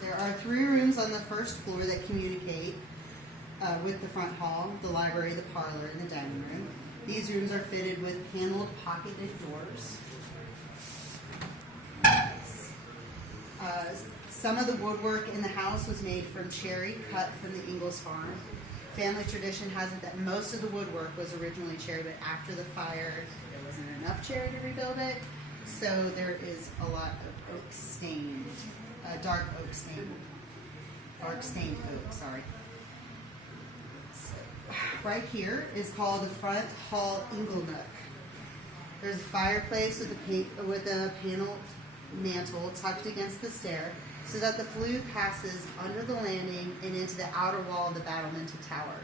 There are 3 rooms on the first floor that communicate with the front hall, the library, the parlor, and the dining room. These rooms are fitted with paneled pocketed doors. Some of the woodwork in the house was made from cherry cut from the Ingles farm. Family tradition has it that most of the woodwork was originally cherry, but after the fire, there wasn't enough cherry to rebuild it. So there is a lot of oak stained, dark stained oak, sorry. So, right here is called the front hall ingle nook. There's a fireplace with a paneled mantle tucked against the stair so that the flue passes under the landing and into the outer wall of the battlemented tower.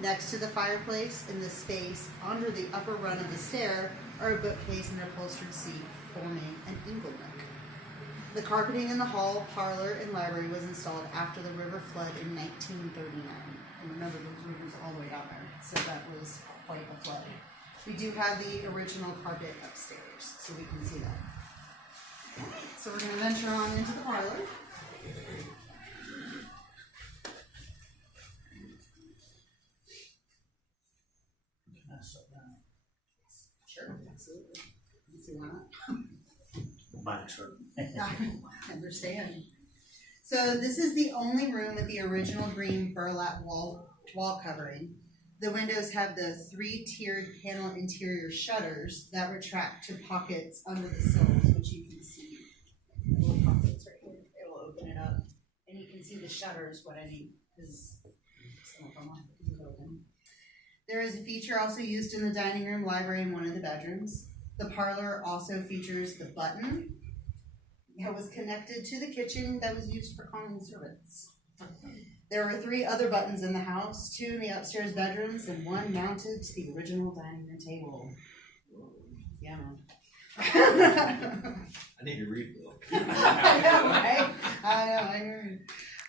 Next to the fireplace, in the space under the upper run of the stair, are a bookcase and an upholstered seat, forming an ingle nook. The carpeting in the hall, parlor, and library was installed after the river flood in 1939. And remember, those rivers all the way down there, so that was quite a flood. We do have the original carpet upstairs, so we can see that. So we're going to venture on into the parlor. Sure, absolutely. You can see why not. I understand. So this is the only room with the original green burlap wall covering. The windows have the 3-tiered panel interior shutters that retract to pockets under the sills, which you can see. Little pockets right here. It will open it up. And you can see the shutters, what I mean, because some of them are open. There is a feature also used in the dining room, library, and one of the bedrooms. The parlor also features the button that was connected to the kitchen that was used for calling servants. There are 3 other buttons in the house, 2 in the upstairs bedrooms, and 1 mounted to the original dining room table. Yeah. I need a refill. I know, right? I agree.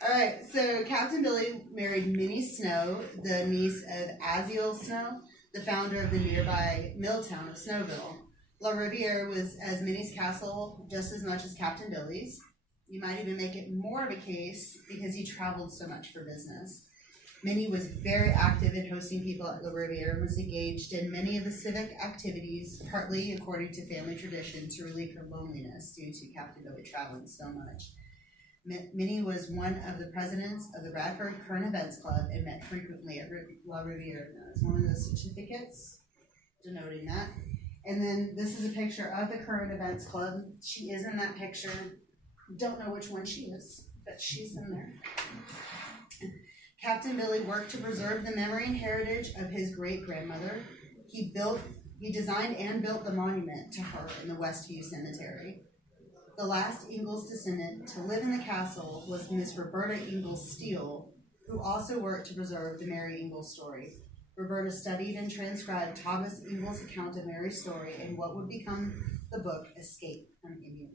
All right, so Captain Billy married Minnie Snow, the niece of Aziel Snow, the founder of the nearby mill town of Snowville. La Riviere was as Minnie's castle just as much as Captain Billy's. You might even make it more of a case because he traveled so much for business. Minnie was very active in hosting people at La Riviere and was engaged in many of the civic activities, partly according to family tradition, to relieve her loneliness due to Captain Billy traveling so much. Minnie was one of the presidents of the Bradford Current Events Club and met frequently at La Riviere. That's one of the certificates denoting that. And then this is a picture of the Current Events Club. She is in that picture. Don't know which one she is, but she's in there. Captain Billy worked to preserve the memory and heritage of his great-grandmother. He designed and built the monument to her in the Westview Cemetery. The last Ingles descendant to live in the castle was Miss Roberta Ingles Steele, who also worked to preserve the Mary Ingles story. Roberta studied and transcribed Thomas Ingles' account of Mary's story in what would become the book Escape from Indian